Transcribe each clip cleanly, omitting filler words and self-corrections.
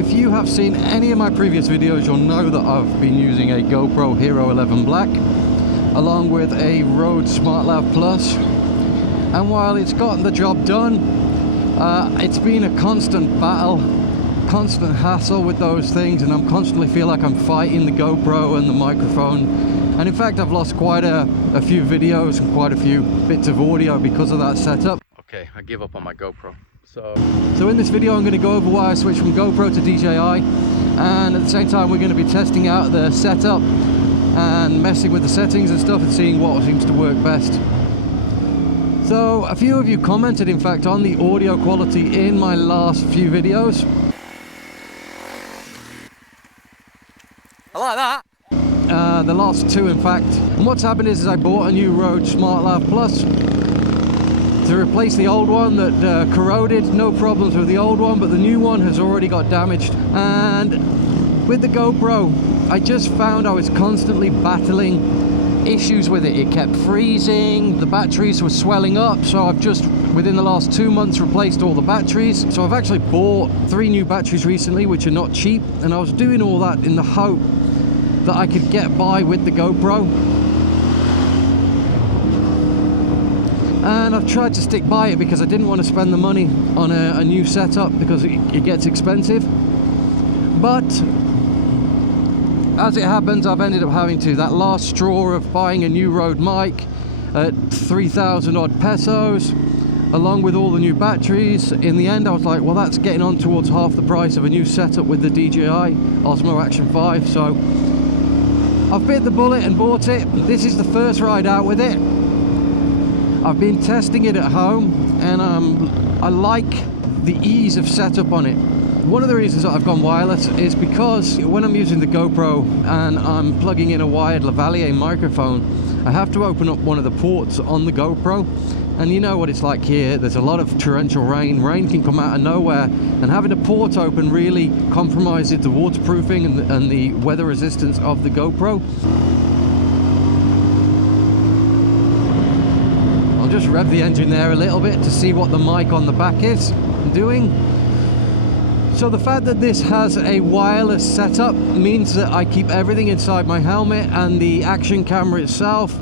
If you have seen any of my previous videos, you'll know that I've been using a GoPro Hero 11 Black along with a Rode SmartLav Plus, and while it's gotten the job done, it's been a constant battle, constant hassle with those things, and I constantly feel like I'm fighting the GoPro and the microphone. And in fact, I've lost quite a few videos and quite a few bits of audio because of that setup. Okay, I give up on my GoPro. So in this video I'm going to go over why I switched from GoPro to DJI, and at the same time we're going to be testing out the setup and messing with the settings and stuff and seeing what seems to work best. So a few of you commented in fact on the audio quality in my last few videos. I like that. The last two in fact. And what's happened is I bought a new Rode SmartLav Plus to replace the old one that corroded. No problems with the old one, but the new one has already got damaged. And with the GoPro, I just found I was constantly battling issues with it. It kept freezing, the batteries were swelling up, so I've just within the last 2 months replaced all the batteries. So I've actually bought 3 new batteries recently, which are not cheap, and I was doing all that in the hope that I could get by with the GoPro. And I've tried to stick by it because I didn't want to spend the money on a new setup because it gets expensive. But as it happens, I've ended up having to. That last straw of buying a new Rode mic at 3,000 odd pesos, along with all the new batteries, in the end I was like, well, that's getting on towards half the price of a new setup with the DJI Osmo Action 5. So I've bit the bullet and bought it. This is the first ride out with it. I've been testing it at home, and I like the ease of setup on it. One of the reasons that I've gone wireless is because when I'm using the GoPro and I'm plugging in a wired lavalier microphone, I have to open up one of the ports on the GoPro, and you know what it's like here. There's a lot of torrential rain. Rain can come out of nowhere, and having a port open really compromises the waterproofing and the weather resistance of the GoPro. Just rev the engine there a little bit to see what the mic on the back is doing. So the fact that this has a wireless setup means that I keep everything inside my helmet, and the action camera itself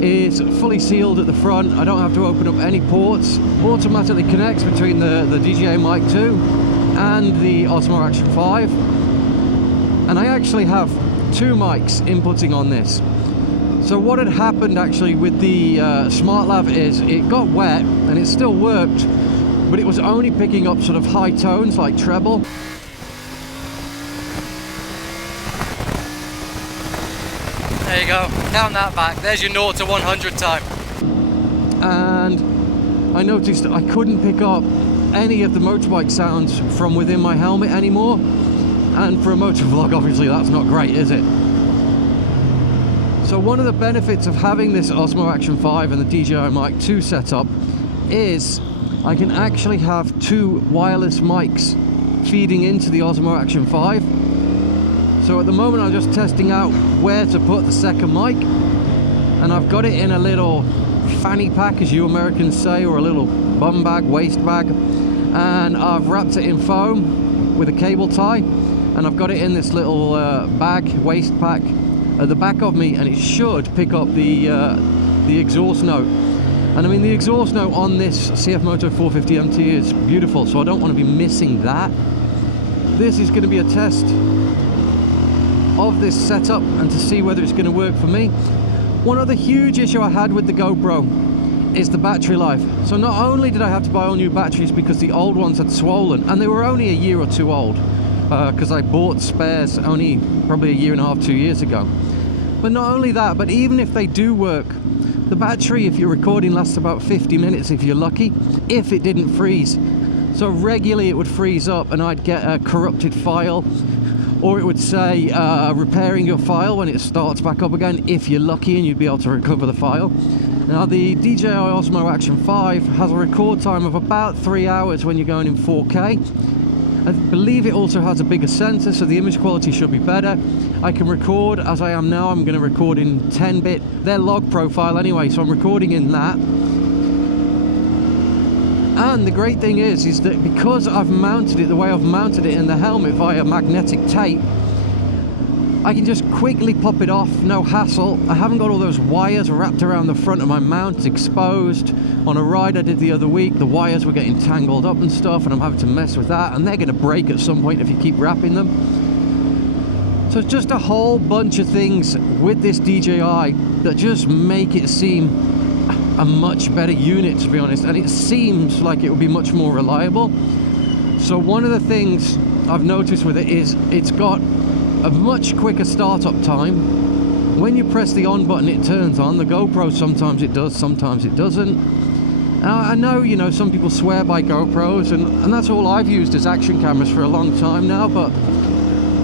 is fully sealed at the front. I don't have to open up any ports. Automatically connects between the DJI Mic 2 and the Osmo Action 5, and I actually have 2 mics inputting on this. So what had happened actually with the SmartLav is it got wet and it still worked, but it was only picking up sort of high tones like treble. There you go, count that back. There's your 0 to 100 time. And I noticed that I couldn't pick up any of the motorbike sounds from within my helmet anymore. And for a motovlog, obviously that's not great, is it? So one of the benefits of having this Osmo Action 5 and the DJI Mic 2 setup is I can actually have 2 wireless mics feeding into the Osmo Action 5. So at the moment I'm just testing out where to put the second mic, and I've got it in a little fanny pack, as you Americans say, or a little bum bag, waist bag, and I've wrapped it in foam with a cable tie, and I've got it in this little bag, waist pack, at the back of me, and it should pick up the exhaust note. And I mean, the exhaust note on this CF Moto 450 MT is beautiful, so I don't want to be missing that. This is going to be a test of this setup and to see whether it's going to work for me. One other huge issue I had with the GoPro is the battery life. So not only did I have to buy all new batteries because the old ones had swollen, and they were only a year or 2 old, because I bought spares only probably a year and a half, 2 years ago. But not only that, but even if they do work, the battery, if you're recording, lasts about 50 minutes if you're lucky, if it didn't freeze. So regularly it would freeze up and I'd get a corrupted file, or it would say repairing your file when it starts back up again, if you're lucky, and you'd be able to recover the file. Now the DJI Osmo Action 5 has a record time of about 3 hours when you're going in 4K. I believe it also has a bigger sensor, so the image quality should be better. I can record, as I am now, I'm going to record in 10-bit, their log profile anyway, so I'm recording in that. And the great thing is that because I've mounted it the way I've mounted it in the helmet via magnetic tape, I can just quickly pop it off, no hassle. I haven't got all those wires wrapped around the front of my mount, exposed. On a ride I did the other week, the wires were getting tangled up and stuff, and I'm having to mess with that, and they're going to break at some point if you keep wrapping them. So it's just a whole bunch of things with this DJI that just make it seem a much better unit, to be honest, and it seems like it will be much more reliable. So one of the things I've noticed with it is it's got a much quicker startup time. When you press the on button, it turns on. The GoPro, sometimes it does, sometimes it doesn't. I know, you know, some people swear by GoPros, and that's all I've used as action cameras for a long time now, but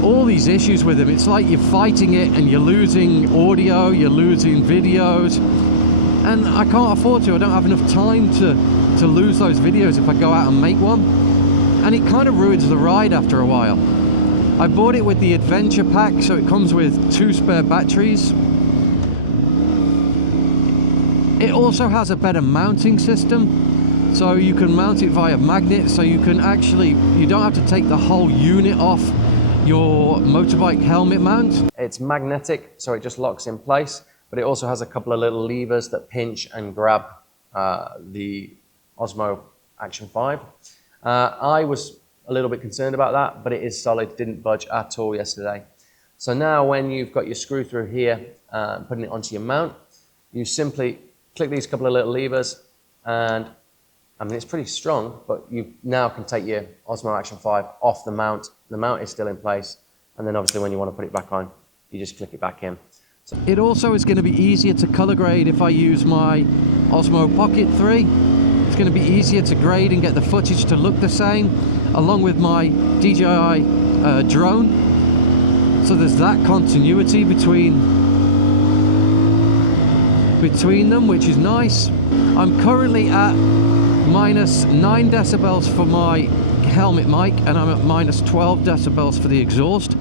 all these issues with them, it's like you're fighting it and you're losing audio, you're losing videos, and I can't afford to. I don't have enough time to lose those videos if I go out and make one, and it kind of ruins the ride after a while. I bought it with the adventure pack, so it comes with 2 spare batteries. It also has a better mounting system, so you can mount it via magnets, so you can actually, you don't have to take the whole unit off your motorbike helmet mount. It's magnetic, so it just locks in place, but it also has a couple of little levers that pinch and grab the Osmo Action 5. I was a little bit concerned about that, but it is solid, didn't budge at all yesterday. So now when you've got your screw through here, putting it onto your mount, you simply click these couple of little levers, and I mean, it's pretty strong, but you now can take your Osmo Action 5 off the mount. The mount is still in place, and then obviously when you want to put it back on, you just click it back in. So it also is going to be easier to color grade if I use my Osmo Pocket 3. It's going to be easier to grade and get the footage to look the same, along with my DJI drone. So there's that continuity between them, which is nice. I'm currently at minus 9 decibels for my helmet mic, and I'm at minus 12 decibels for the exhaust.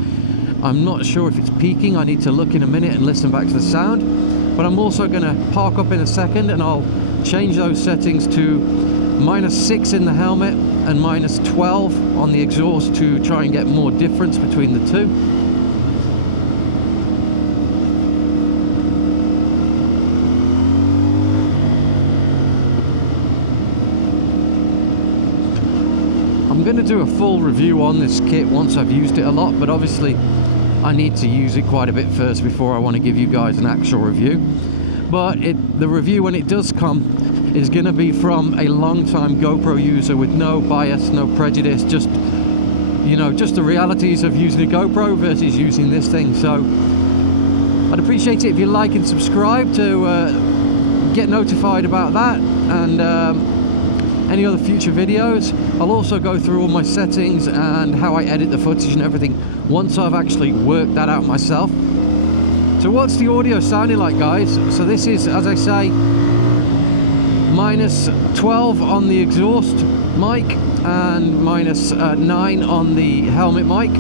I'm not sure if it's peaking. I need to look in a minute and listen back to the sound, but I'm also going to park up in a second and I'll change those settings to minus 6 in the helmet and minus 12 on the exhaust to try and get more difference between the two. I'm going to do a full review on this kit once I've used it a lot, but obviously I need to use it quite a bit first before I want to give you guys an actual review. But the review, when it does come, is going to be from a long-time GoPro user with no bias, no prejudice, just, you know, just the realities of using a GoPro versus using this thing. So I'd appreciate it if you like and subscribe to get notified about that, and any other future videos. I'll also go through all my settings and how I edit the footage and everything once I've actually worked that out myself. So what's the audio sounding like, guys? So this is, as I say, minus 12 on the exhaust mic and minus 9 on the helmet mic.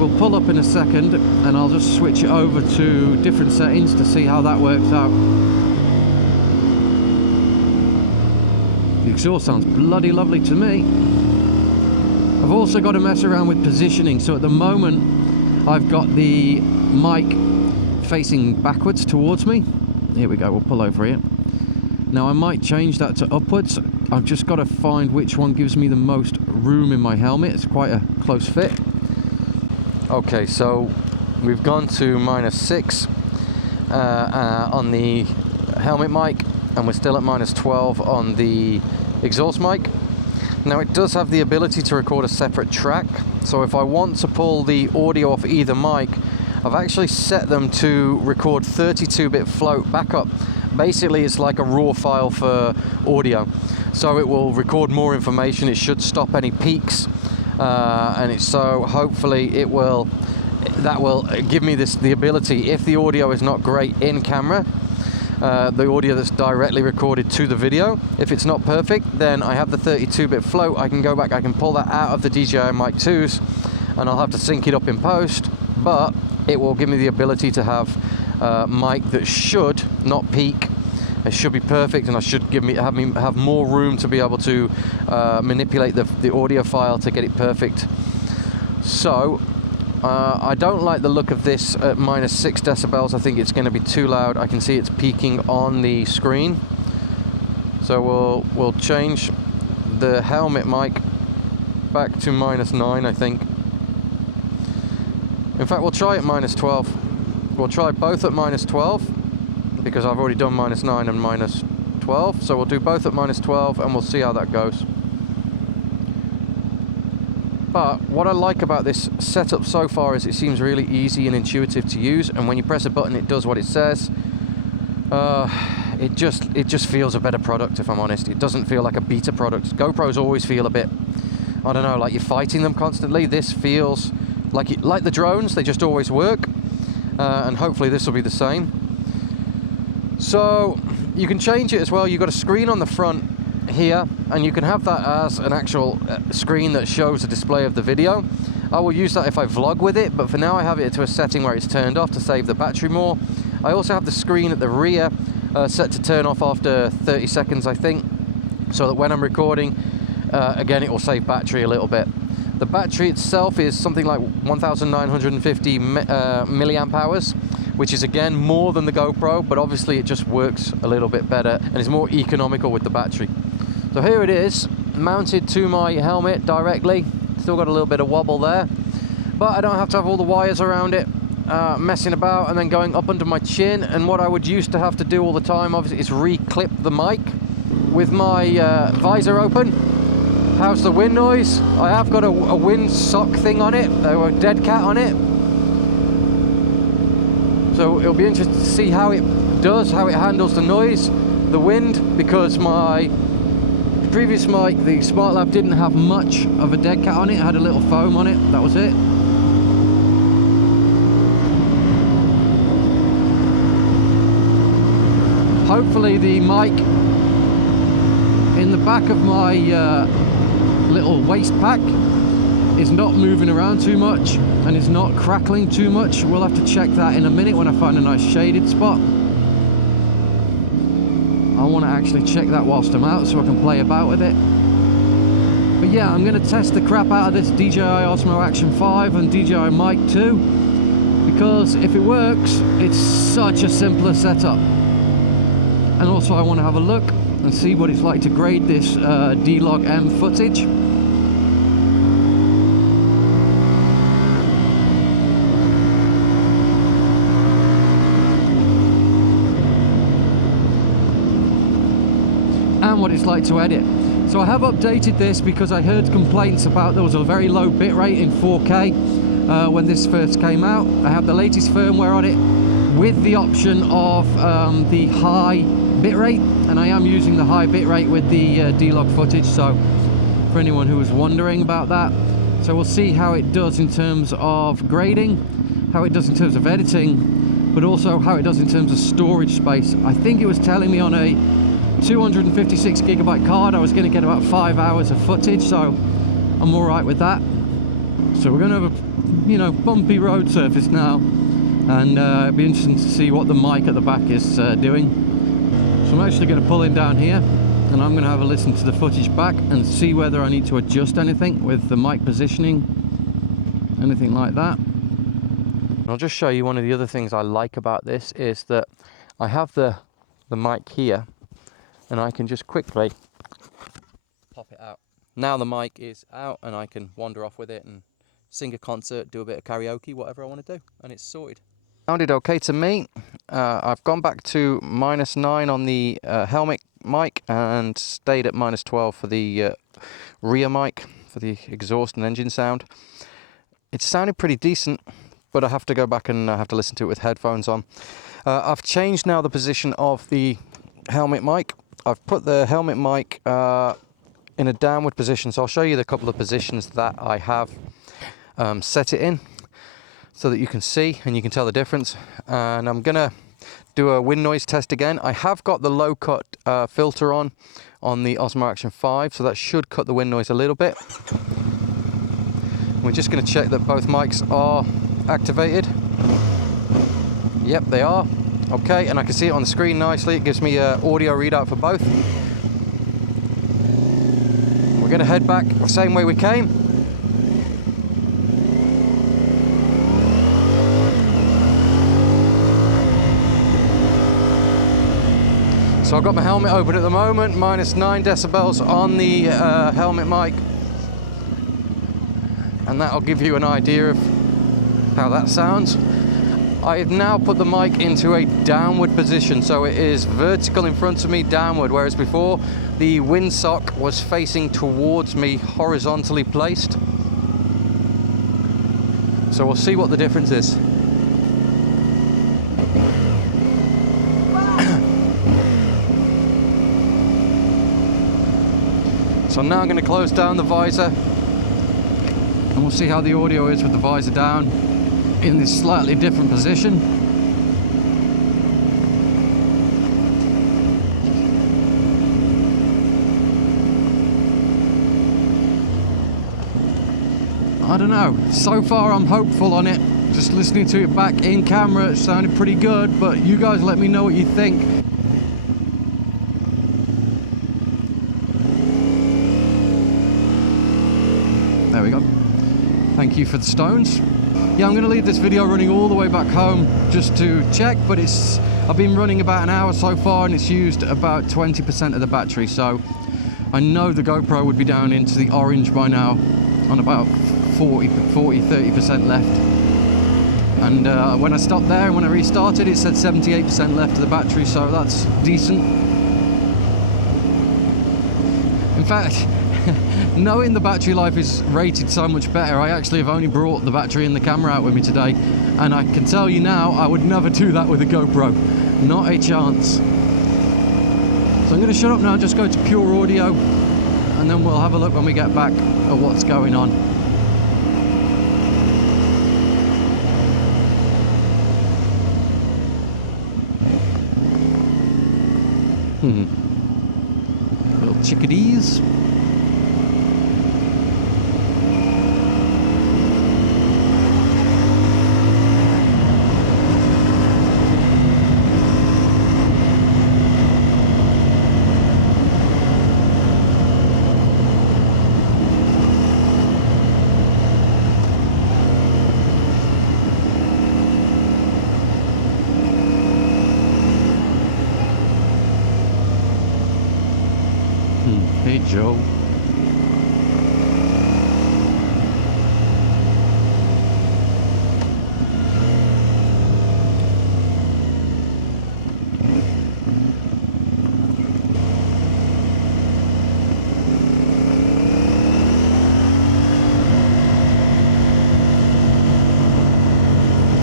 We'll pull up in a second and I'll just switch it over to different settings to see how that works out. The exhaust sounds bloody lovely to me. I've also got to mess around with positioning. So at the moment, I've got the mic facing backwards towards me. Here we go, we'll pull over here. Now I might change that to upwards. I've just got to find which one gives me the most room in my helmet. It's quite a close fit. Okay, so we've gone to minus 6 on the helmet mic, and we're still at minus 12 on the exhaust mic. Now it does have the ability to record a separate track, so if I want to pull the audio off either mic, I've actually set them to record 32-bit float backup. Basically it's like a raw file for audio, so it will record more information. It should stop any peaks, and so hopefully that will give me the ability, if the audio is not great in camera, the audio that's directly recorded to the video, if it's not perfect, then I have the 32-bit float. I can go back, I can pull that out of the DJI Mic 2s, and I'll have to sync it up in post, but it will give me the ability to have mic that should not peak, it should be perfect, and I should have more room to be able to manipulate the audio file to get it perfect. So I don't like the look of this at -6 decibels. I think it's going to be too loud. I can see it's peaking on the screen. So we'll change the helmet mic back to -9, I think. In fact, we'll try at -12. We'll try both at -12 because I've already done -9 and -12. So we'll do both at -12 and we'll see how that goes. But what I like about this setup so far is it seems really easy and intuitive to use, and when you press a button it does what it says. It just feels a better product, if I'm honest. It doesn't feel like a beta product. GoPros always feel a bit, I don't know, like you're fighting them constantly. This feels like the drones, they just always work, and hopefully this will be the same. So you can change it as well. You've got a screen on the front here, and you can have that as an actual screen that shows the display of the video. I will use that if I vlog with it, but for now I have it to a setting where it's turned off to save the battery more. I also have the screen at the rear set to turn off after 30 seconds, I think, so that when I'm recording, again, it will save battery a little bit. The battery itself is something like 1950 milliamp hours, which is again more than the GoPro, but obviously it just works a little bit better and is more economical with the battery. So here it is, mounted to my helmet directly. Still got a little bit of wobble there, but I don't have to have all the wires around it messing about and then going up under my chin. And what I would used to have to do all the time, obviously, is re-clip the mic with my visor open. How's the wind noise? I have got a wind sock thing on it, a dead cat on it. So it'll be interesting to see how it does, how it handles the noise, the wind, because my previous mic, the SmartLav, didn't have much of a dead cat on it. It had a little foam on it, that was it. Hopefully the mic in the back of my little waist pack is not moving around too much and is not crackling too much. We'll have to check that in a minute when I find a nice shaded spot. I want to actually check that whilst I'm out so I can play about with it. But yeah, I'm going to test the crap out of this DJI Osmo Action 5 and DJI Mic 2, because if it works, it's such a simpler setup. And also I want to have a look and see what it's like to grade this D-Log M footage. And what it's like to edit. So I have updated this because I heard complaints about there was a very low bitrate in 4K when this first came out. I have the latest firmware on it with the option of the high bitrate, and I am using the high bitrate with the D-Log footage, so for anyone who was wondering about that. So we'll see how it does in terms of grading, how it does in terms of editing, but also how it does in terms of storage space. I think it was telling me on a 256 gigabyte card I was going to get about 5 hours of footage, so I'm all right with that. So we're going to have a, you know, bumpy road surface now, and it'll be interesting to see what the mic at the back is doing. So I'm actually going to pull in down here and I'm going to have a listen to the footage back and see whether I need to adjust anything with the mic positioning, anything like that. I'll just show you one of the other things I like about this is that I have the mic here and I can just quickly pop it out. Now the mic is out and I can wander off with it and sing a concert, do a bit of karaoke, whatever I want to do, and it's sorted. Sounded okay to me. I've gone back to -9 on the helmet mic and stayed at -12 for the rear mic for the exhaust and engine sound. It sounded pretty decent, but I have to go back and I have to listen to it with headphones on. I've changed now the position of the helmet mic. I've put the helmet mic in a downward position, so I'll show you the couple of positions that I have set it in, so that you can see and you can tell the difference. And I'm gonna do a wind noise test again. I have got the low cut filter on the Osmo Action 5, so that should cut the wind noise a little bit. We're just going to check that both mics are activated. Yep, they are. Okay, and I can see it on the screen nicely. It gives me an audio readout for both. We're going to head back the same way we came. So I've got my helmet open at the moment, minus 9 decibels on the helmet mic. And that'll give you an idea of how that sounds. I've now put the mic into a downward position, so it is vertical in front of me, downward, whereas before the windsock was facing towards me, horizontally placed. So we'll see what the difference is. So now I'm going to close down the visor, and we'll see how the audio is with the visor down in this slightly different position. I don't know, so far I'm hopeful on it. Just listening to it back in camera, it sounded pretty good, but you guys let me know what you think. There we go. Thank you for the stones. Yeah, I'm going to leave this video running all the way back home just to check, but I've been running about an hour so far and it's used about 20% of the battery, so I know the GoPro would be down into the orange by now on about 30% left. And when I stopped there and when I restarted, it said 78% left of the battery, so that's decent. In fact, knowing the battery life is rated so much better, I actually have only brought the battery and the camera out with me today, and I can tell you now, I would never do that with a GoPro. Not a chance. So I'm going to shut up now, just go to pure audio, and then we'll have a look when we get back at what's going on. Little chickadees. Hey, Joe.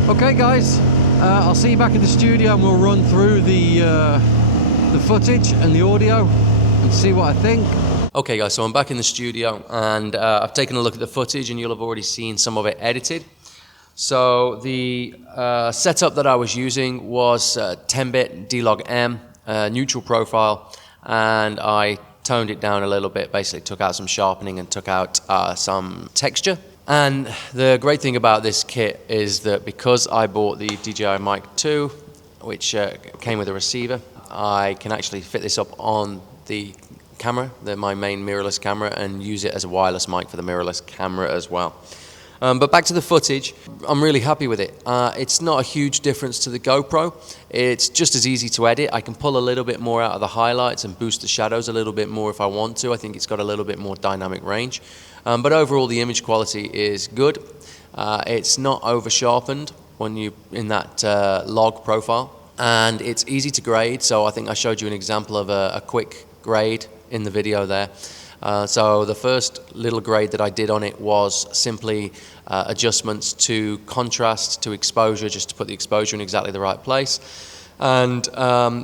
Okay, guys, I'll see you back at the studio and we'll run through the footage and the audio and see what I think. Okay guys, so I'm back in the studio and I've taken a look at the footage and you'll have already seen some of it edited. So the setup that I was using was 10-bit D-Log M, neutral profile, and I toned it down a little bit, basically took out some sharpening and took out some texture. And the great thing about this kit is that because I bought the DJI Mic 2, which came with a receiver, I can actually fit this up on the camera, my main mirrorless camera, and use it as a wireless mic for the mirrorless camera as well. But back to the footage, I'm really happy with it. It's not a huge difference to the GoPro. It's just as easy to edit. I can pull a little bit more out of the highlights and boost the shadows a little bit more if I want to. I think it's got a little bit more dynamic range. But overall, the image quality is good. It's not over sharpened when you in that log profile, and it's easy to grade. So I think I showed you an example of a quick grade in the video there. So the first little grade that I did on it was simply adjustments to contrast, to exposure, just to put the exposure in exactly the right place. And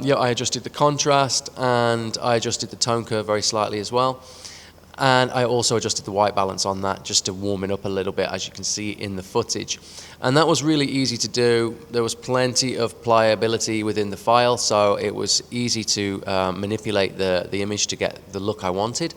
yeah, I adjusted the contrast and I adjusted the tone curve very slightly as well. And I also adjusted the white balance on that just to warm it up a little bit, as you can see in the footage. And that was really easy to do. There was plenty of pliability within the file, so it was easy to manipulate the image to get the look I wanted.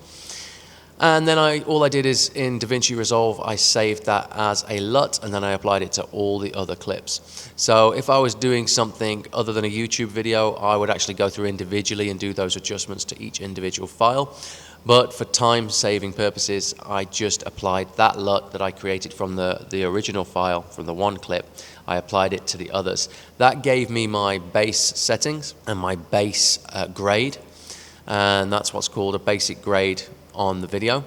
And then all I did is in DaVinci Resolve, I saved that as a LUT, and then I applied it to all the other clips. So if I was doing something other than a YouTube video, I would actually go through individually and do those adjustments to each individual file. But for time-saving purposes, I just applied that LUT that I created from the original file, from the one clip. I applied it to the others. That gave me my base settings and my base grade, and that's what's called a basic grade on the video.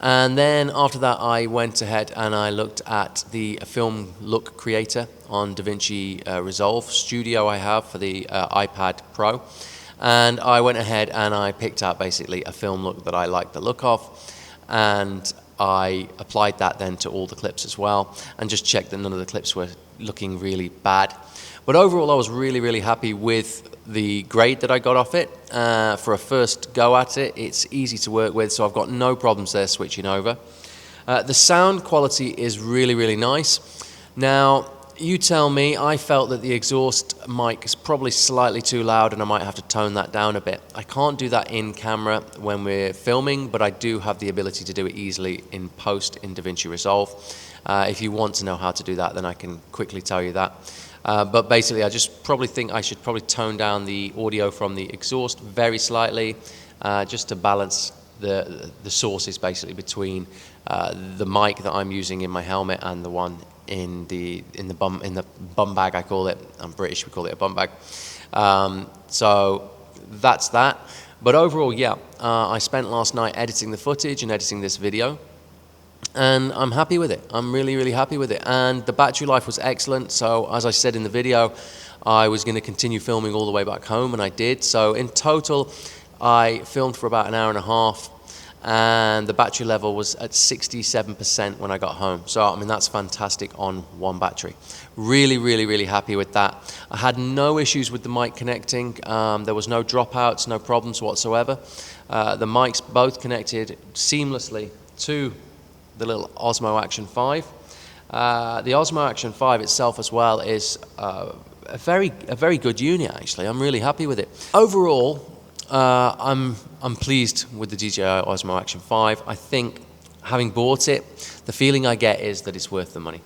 And then after that, I went ahead and I looked at the film look creator on DaVinci Resolve Studio I have for the iPad Pro. And I went ahead and I picked out basically a film look that I liked the look of, and I applied that then to all the clips as well, and just checked that none of the clips were looking really bad. But overall, I was really, really happy with the grade that I got off it. For a first go at it, it's easy to work with, so I've got no problems there switching over. The sound quality is really, really nice. Now, you tell me, I felt that the exhaust mic is probably slightly too loud and I might have to tone that down a bit. I can't do that in camera when we're filming, but I do have the ability to do it easily in post in DaVinci Resolve. If you want to know how to do that, then I can quickly tell you that. But basically, I just probably think I should probably tone down the audio from the exhaust very slightly, just to balance the sources basically between the mic that I'm using in my helmet and the one in the bum bag, I call it. I'm British, we call it a bum bag. So that's that. But overall, yeah, I spent last night editing the footage and editing this video, and I'm happy with it. I'm really, really happy with it. And the battery life was excellent. So as I said in the video, I was going to continue filming all the way back home, and I did. So in total, I filmed for about an hour and a half, and the battery level was at 67% when I got home. So, I mean, that's fantastic on one battery. Really, really, really happy with that. I had no issues with the mic connecting. There was no dropouts, no problems whatsoever. The mics both connected seamlessly to the little Osmo Action 5. The Osmo Action 5 itself as well is a very good unit, actually. I'm really happy with it. Overall, I'm pleased with the DJI Osmo Action 5. I think having bought it, the feeling I get is that it's worth the money,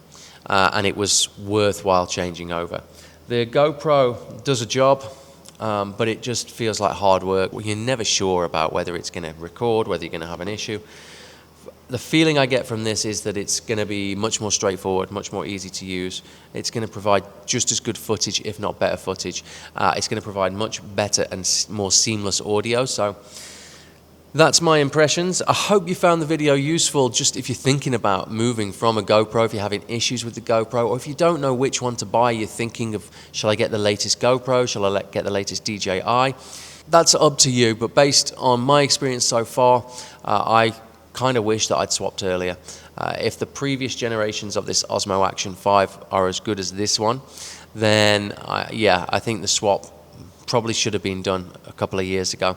and it was worthwhile changing over. The GoPro does a job, but it just feels like hard work. You're never sure about whether it's going to record, whether you're going to have an issue. The feeling I get from this is that it's going to be much more straightforward, much more easy to use. It's going to provide just as good footage, if not better footage. It's going to provide much better and more seamless audio. So that's my impressions. I hope you found the video useful, just if you're thinking about moving from a GoPro, if you're having issues with the GoPro, or if you don't know which one to buy, you're thinking of, shall I get the latest GoPro, shall I get the latest DJI? That's up to you, but based on my experience so far, I kind of wish that I'd swapped earlier. If the previous generations of this Osmo Action 5 are as good as this one, then yeah, I think the swap probably should have been done a couple of years ago.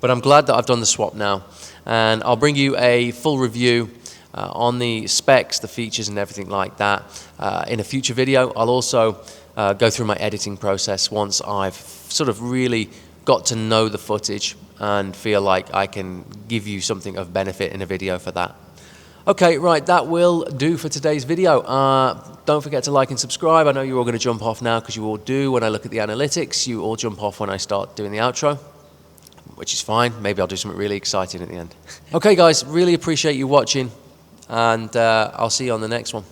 But I'm glad that I've done the swap now, and I'll bring you a full review on the specs, the features and everything like that in a future video. I'll also go through my editing process once I've sort of really got to know the footage and feel like I can give you something of benefit in a video for that. Okay, right, that will do for today's video. Don't forget to like and subscribe. I know you're all going to jump off now because you all do when I look at the analytics. You all jump off when I start doing the outro, which is fine. Maybe I'll do something really exciting at the end. Okay, guys, really appreciate you watching, and I'll see you on the next one.